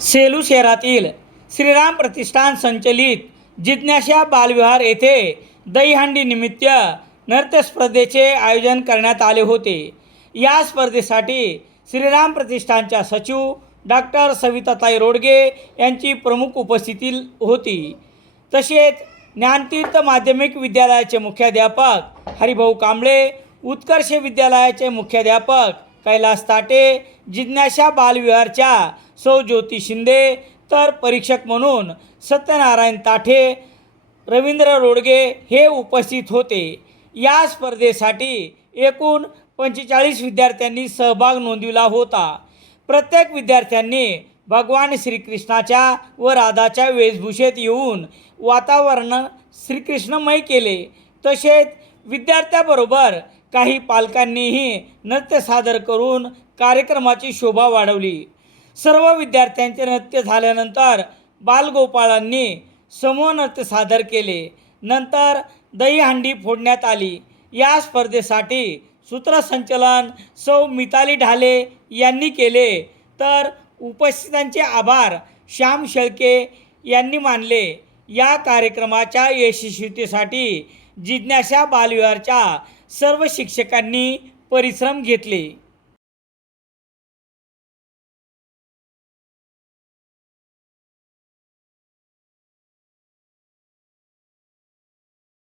सेलू शहरातील श्रीराम प्रतिष्ठान संचलित जिज्ञाशा बालविहार येथे दहीहंडी निमित्त नृत्य स्पर्धेचे आयोजन करण्यात आले होते. या स्पर्धेसाठी श्रीराम प्रतिष्ठानच्या सचिव डॉक्टर सविताताई रोडगे यांची प्रमुख उपस्थिती होती. तसेच ज्ञानतीर्थ माध्यमिक विद्यालयाचे मुख्याध्यापक हरिभाऊ कांबळे उत्कर्ष विद्यालयाचे मुख्याध्यापक कैलास ताटे जिज्ञाशा बालविहारच्या सौ ज्योती शिंदे तर परीक्षक म्हणून सत्यनारायण ताठे रवींद्र रोडगे हे उपस्थित होते. या स्पर्धेसाठी एकूण पंचेचाळीस विद्यार्थ्यांनी सहभाग नोंदविला होता. प्रत्येक विद्यार्थ्यांनी भगवान श्रीकृष्णाच्या व राधाच्या वेशभूषेत येऊन वातावरण श्रीकृष्णमय केले. तसेच विद्यार्थ्याबरोबर काही पालकांनीही नृत्य सादर करून कार्यक्रमाची शोभा वाढवली. सर्व विद्यार्थ्यांचे नृत्य झाल्यानंतर बालगोपाळांनी समूह नृत्य सादर केले. नंतर दहीहंडी फोडण्यात आली. या स्पर्धेसाठी सूत्रसंचलन सौ मिताली ढाले यांनी केले. तर उपस्थितांचे आभार श्याम शेळके यांनी मानले. या कार्यक्रमाच्या यशस्वीतेसाठी जिज्ञासा बालविहारच्या सर्व शिक्षकांनी परिश्रम घेतले.